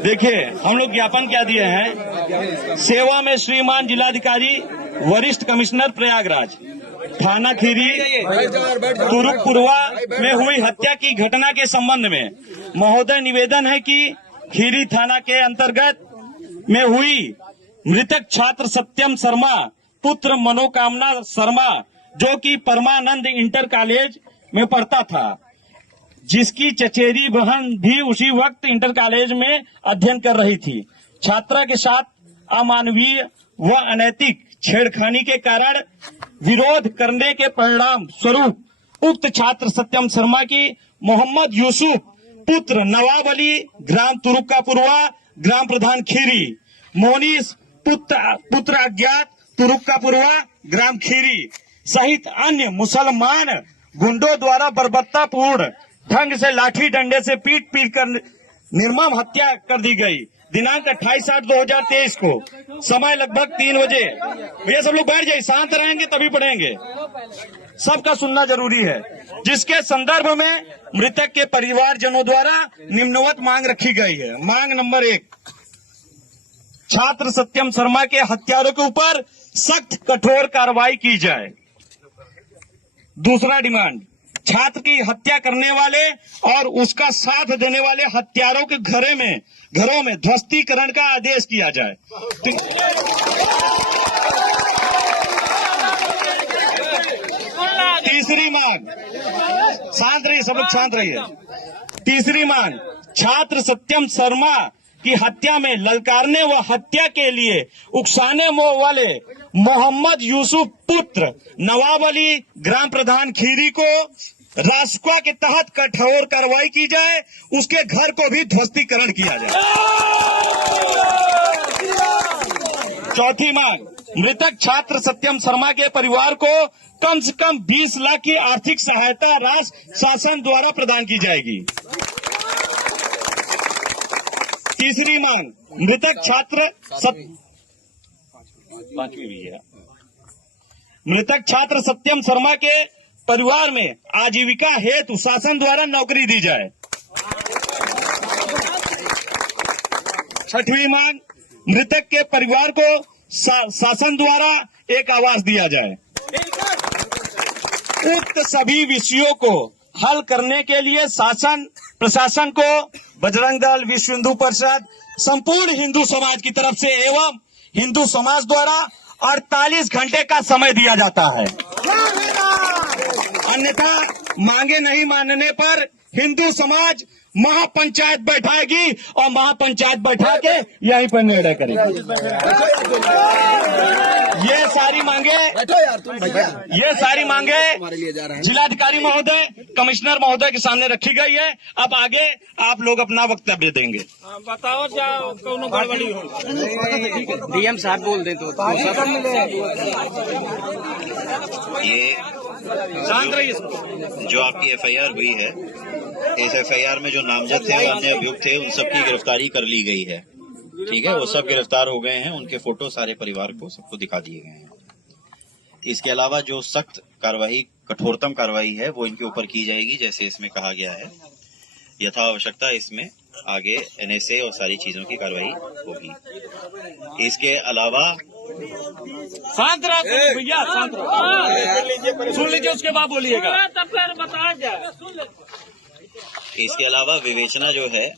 देखिए, हम लोग ज्ञापन क्या दिए हैं। सेवा में श्रीमान जिलाधिकारी वरिष्ठ कमिश्नर प्रयागराज, थाना खीरी तुरुकपुरवा में हुई हत्या की घटना के संबंध में महोदय निवेदन है कि खीरी थाना के अंतर्गत में हुई मृतक छात्र सत्यम शर्मा पुत्र मनोकामना शर्मा, जो कि परमानंद इंटर कॉलेज में पढ़ता था, जिसकी चचेरी बहन भी उसी वक्त इंटर कॉलेज में अध्ययन कर रही थी, छात्रा के साथ अमानवीय व अनैतिक छेड़खानी के कारण विरोध करने के परिणाम स्वरूप उक्त छात्र सत्यम शर्मा की मोहम्मद यूसुफ पुत्र नवाब अली ग्राम तुरुक्कापुरवा ग्राम प्रधान खीरी, मोनीस पुत्र अज्ञात तुरुक्कापुरवा ग्राम खीरी सहित अन्य मुसलमान गुंडों द्वारा बर्बरतापूर्ण ढंग से लाठी डंडे से पीट कर निर्मम हत्या कर दी गई। दिनांक 28/8/2023 को समय लगभग 3 बजे। ये सब लोग बैठ जाइए, शांत रहेंगे तभी पढ़ेंगे, सबका सुनना जरूरी है। जिसके संदर्भ में मृतक के परिवारजनों द्वारा निम्नवत मांग रखी गई है। मांग नंबर 1, छात्र सत्यम शर्मा के हत्यारों के ऊपर सख्त कठोर कार्रवाई की जाए। दूसरा डिमांड, छात्र की हत्या करने वाले और उसका साथ देने वाले हत्यारों के घरों में ध्वस्तीकरण का आदेश किया जाए। तीसरी मांग, शांत रहिए, सब लोग शांत रहिए। तीसरी मांग, छात्र सत्यम शर्मा की हत्या में ललकारने व हत्या के लिए उकसाने वाले मोहम्मद यूसुफ पुत्र नवाब अली ग्राम प्रधान खीरी को रासुका के तहत कठोर कार्रवाई की जाए, उसके घर को भी ध्वस्तीकरण किया जाए। चौथी मांग, मृतक छात्र सत्यम शर्मा के परिवार को कम से कम 20 लाख की आर्थिक सहायता राष्ट्र शासन द्वारा प्रदान की जाएगी। तीसरी मांग, मृतक छात्र सत्यम शर्मा के परिवार में आजीविका हेतु शासन द्वारा नौकरी दी जाए। छठवीं मांग, मृतक के परिवार को शासन द्वारा एक आवास दिया जाए। उक्त सभी विषयों को हल करने के लिए शासन प्रशासन को बजरंग दल, विश्व हिंदू परिषद, संपूर्ण हिंदू समाज की तरफ से एवं हिंदू समाज द्वारा 48 घंटे का समय दिया जाता है। अन्यथा मांगे नहीं मानने पर हिंदू समाज महापंचायत बैठाएगी और महापंचायत बैठा के यहीं पर निर्णय करेगी। ये सारी मांगे जिलाधिकारी महोदय, कमिश्नर महोदय के सामने रखी गई है। अब आगे आप लोग अपना वक्तव्य देंगे। बताओ कोनो गड़बड़ी हो, डीएम साहब बोल दें तो ये शांत रहिए। जो आपकी एफआईआर हुई है, इस एफआईआर में जो नामजद थे और अन्य अभियुक्त थे, उन सबकी गिरफ्तारी कर ली गई है। ठीक है, वो सब गिरफ्तार हो गए हैं, उनके फोटो सारे परिवार को सबको दिखा दिए गए हैं। इसके अलावा जो सख्त कार्रवाई, कठोरतम कार्रवाई है वो इनके ऊपर की जाएगी, जैसे इसमें कहा गया है। यथा आवश्यकता इसमें आगे एनएसए और सारी चीजों की कार्रवाई होगी। इसके अलावा शांत रहो भैया, शांत रहो, सुन लीजिए, उसके बाद बोलिएगा। इसके अलावा विवेचना जो है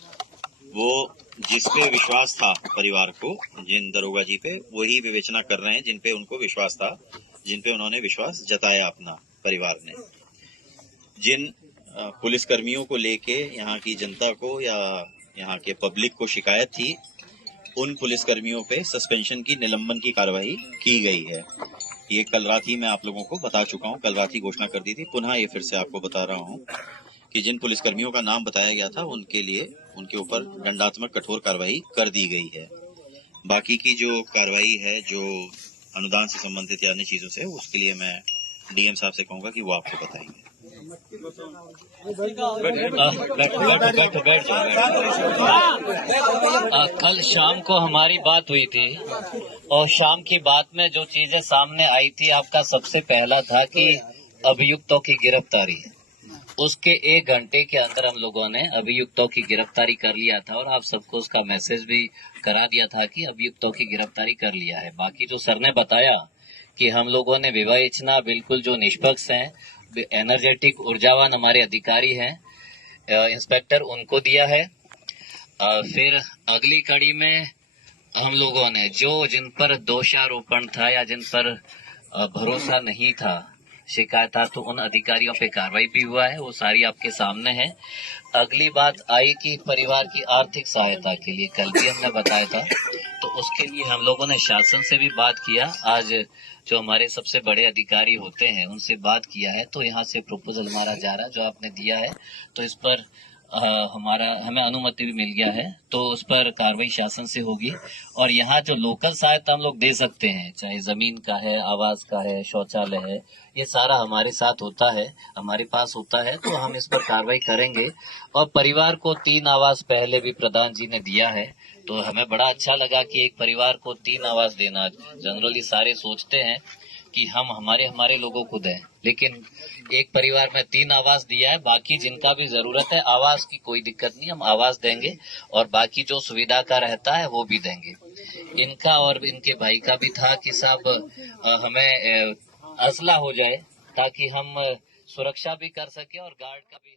वो जिस पे विश्वास था परिवार को, जिन दरोगा जी पे, वही विवेचना कर रहे हैं जिन पे उनको विश्वास था, जिन पे उन्होंने विश्वास जताया अपना परिवार ने। जिन पुलिस कर्मियों को लेके यहाँ की जनता को या यहाँ के पब्लिक को शिकायत थी, उन पुलिस कर्मियों पे सस्पेंशन की, निलंबन की कार्रवाई की गई है। ये कल रात ही मैं आप लोगों को बता चुका हूँ, कल रात ही घोषणा कर दी थी। पुनः ये फिर से आपको बता रहा हूँ कि जिन पुलिसकर्मियों का नाम बताया गया था उनके लिए, उनके ऊपर दंडात्मक कठोर कार्रवाई कर दी गई है। बाकी की जो कार्रवाई है, जो अनुदान से संबंधित या अन्य चीजों से, उसके लिए मैं डीएम साहब से कहूंगा कि वो आपको बताएंगे। कल शाम को हमारी बात हुई थी और शाम की बात में जो चीजें सामने आई थी, आपका सबसे पहला था कि अभियुक्तों की गिरफ्तारी। उसके 1 घंटे के अंदर हम लोगों ने अभियुक्तों की गिरफ्तारी कर लिया था और आप सबको उसका मैसेज भी करा दिया था कि अभियुक्तों की गिरफ्तारी कर लिया है। बाकी जो सर ने बताया कि हम लोगों ने विवेचना बिल्कुल जो निष्पक्ष हैं, एनर्जेटिक ऊर्जावान हमारे अधिकारी हैं, इंस्पेक्टर उनको दिया है। फिर अगली कड़ी में हम लोगों ने जिन पर दोषारोपण था या जिन पर भरोसा नहीं था, शिकायत था, तो उन अधिकारियों पे कार्रवाई भी हुआ है, वो सारी आपके सामने है। अगली बात आई कि परिवार की आर्थिक सहायता के लिए कल भी हमने बताया था, तो उसके लिए हम लोगों ने शासन से भी बात किया। आज जो हमारे सबसे बड़े अधिकारी होते हैं उनसे बात किया है, तो यहाँ से प्रपोजल हमारा जा रहा है जो आपने दिया है, तो इस पर हमें अनुमति भी मिल गया है, तो उस पर कार्रवाई शासन से होगी। और यहाँ जो लोकल सहायता हम लोग दे सकते हैं, चाहे जमीन का है, आवास का है, शौचालय है, ये सारा हमारे साथ होता है, हमारे पास होता है, तो हम इस पर कार्रवाई करेंगे। और परिवार को 3 आवास पहले भी प्रधान जी ने दिया है, तो हमें बड़ा अच्छा लगा कि एक परिवार को 3 आवास देना। जनरली सारे सोचते हैं कि हम हमारे लोगों को दें, लेकिन एक परिवार में 3 आवास दिया है। बाकी जिनका भी जरूरत है आवास की कोई दिक्कत नहीं, हम आवास देंगे और बाकी जो सुविधा का रहता है वो भी देंगे। इनका और इनके भाई का भी था कि साहब हमें असला हो जाए ताकि हम सुरक्षा भी कर सके और गार्ड का भी